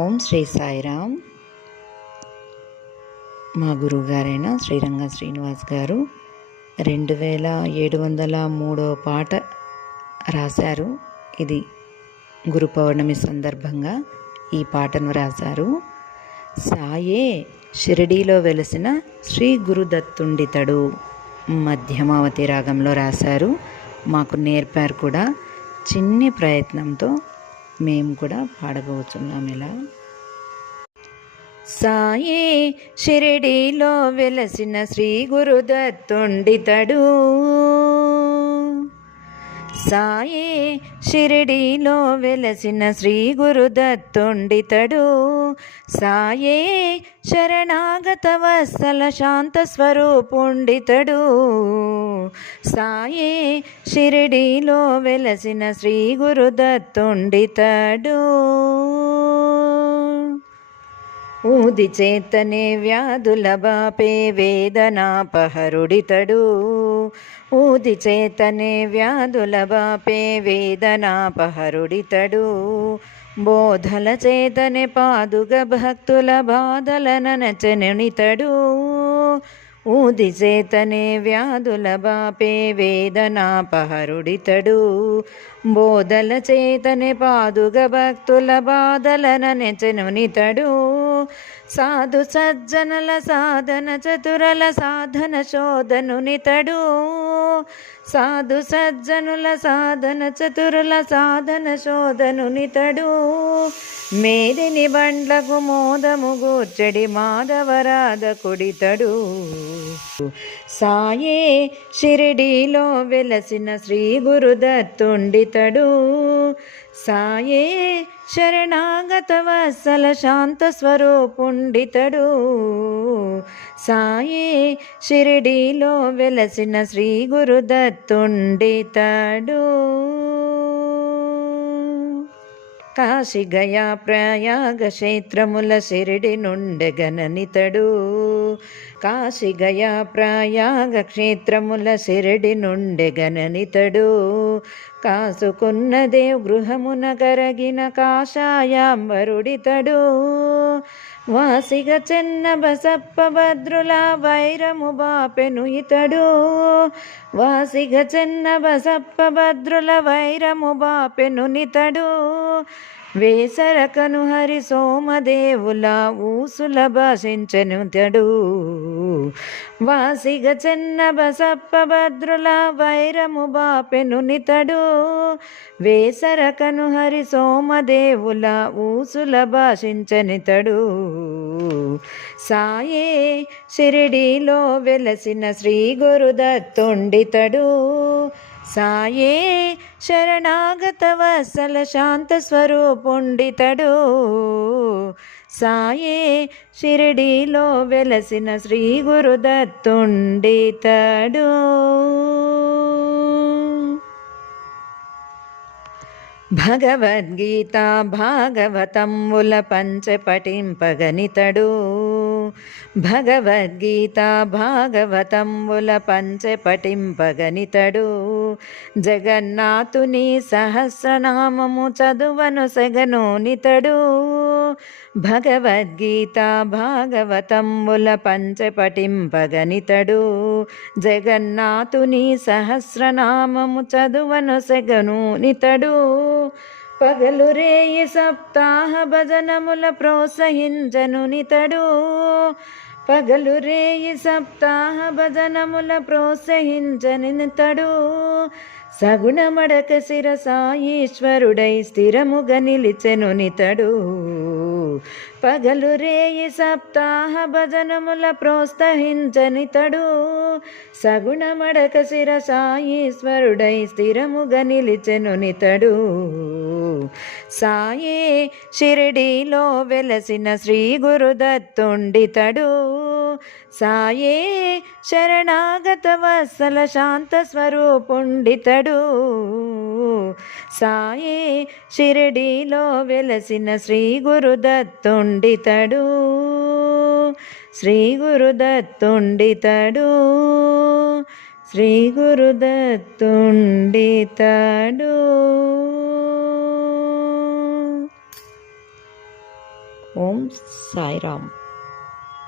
ఓం శ్రీ సాయిరామ్. మా గురువుగారైన శ్రీరంగ శ్రీనివాస్ గారు 2703వ పాట రాశారు. ఇది గురు పౌర్ణమి సందర్భంగా ఈ పాటను రాశారు. సాయే షిరిడీలో వెలిసిన శ్రీ గురుదత్తుండితడు మధ్యమావతి రాగంలో రాశారు. మాకు నేర్పారు కూడా. చిన్ని ప్రయత్నంతో మేము కూడా పాడబోతున్నాం. ఇలా సాయే షిరిడీలో వెలసిన శ్రీ గురుదత్తుండితడు, సాయే షిరిడీలో వెలసిన శ్రీ గురుదత్తుండితడు, సాయే శరణాగత వత్సల శాంత స్వరూపుండితడు, సాయే షిరిడీలో వెలసిన శ్రీ గురుదత్తుండితడు. ఊది చేతనే వ్యాధుల బాపే వేదనాపహరుడితడు, ఊది చేతనే వ్యాధుల బాపే వేదనాపహరుడితడు, బోధల చేతనే పాదుగ భక్తుల బాధల ననచనునితడు, ఊది చేతనే వ్యాధుల బాపే వేదనాపహరుడితడు, బోధల చేతనే పాదుగ భక్తుల బాధల ననచనునితడు, సాధు సజ్జనుల సాధన చతురల సాధన శోధనునితడు, సాధు సజ్జనుల సాధన చతురుల సాధన శోధనునితడు, మేదిని బండ్లకు మోదము గూర్చడి మాధవరాధ కుడితడు, సాయే షిరిడీలో వెలసిన శ్రీ గురుదత్తుండితడు, సాయే శరణాగత వత్సల శాంత స్వరూపుండితడు, సాయే షిరిడీలో వెలసిన శ్రీ గురుదత్తుండితడు. కాశీ గయా ప్రయాగ క్షేత్రముల షిరిడి నుండెగననితడు, కాశీ గయా ప్రయాగ క్షేత్రముల షిరిడి నుండెగననితడు, కాసుకున్న దేవ్ గృహమున కరగిన కాషాయాంబరుడితడు, వాసిగ చెన్న బసప్ప భద్రుల వైరము బాపెను ఇతడు, వాసిగ చెన్న బసప్ప భద్రుల వైరము బాపెను నితడు, వేసరకను హరి సోమదేవుల ఊసుల భాషించనుతడు, వాసిగ చెన్న బసప్ప భద్రుల వైరము బాపెను నితడు, వేసరకను హరి సోమదేవుల ఊసుల భాషించనితడు, సాయే షిరిడీలో వెలసిన శ్రీ గురుదత్తుండితడు, సాయే శరణాగత వత్సల శాంత స్వరూపుండితడు, సాయే షిరిడీలో వెలసిన శ్రీ గురుదత్తుండితడు. భగవద్గీత భాగవతముల పంచపఠింపగనితడు, భగవద్గీత భాగవతముల పంచపఠింపగనితడు, జగన్నాథుని సహస్రనామము చదువను సెగనోనితడు, భగవద్గీత భాగవతముల పంచపఠింపగనితడు, జగన్నాథుని సహస్రనామము చదువను సెగనోనితడు, పగలు రేయి సప్తాహ భజనముల ప్రోత్సహించనునితడు, పగలు రేయి సప్తాహ భజనముల ప్రోత్సహించనితడు, సగుణమడక శిరసాయీశ్వరుడై స్థిరముగా నిలిచెనునితడు, పగలు రేయి సప్తాహ భజనముల ప్రోత్సహించనితడు, సగుణమడక శిరసాయీశ్వరుడై స్థిరముగా నిలిచెనునితడు, సాయే షిరిడీలో వెలసిన శ్రీ గురుదత్తుండితడు, సాయే శరణాగత వత్సల శాంత స్వరూపుండితడు, సాయే షిరిడీలో వెలసిన శ్రీ గురుదత్తుండితడు, శ్రీ గురుదత్తుండితడు, శ్రీ గురుదత్తుండితడు. ఓం సాయిరామ్.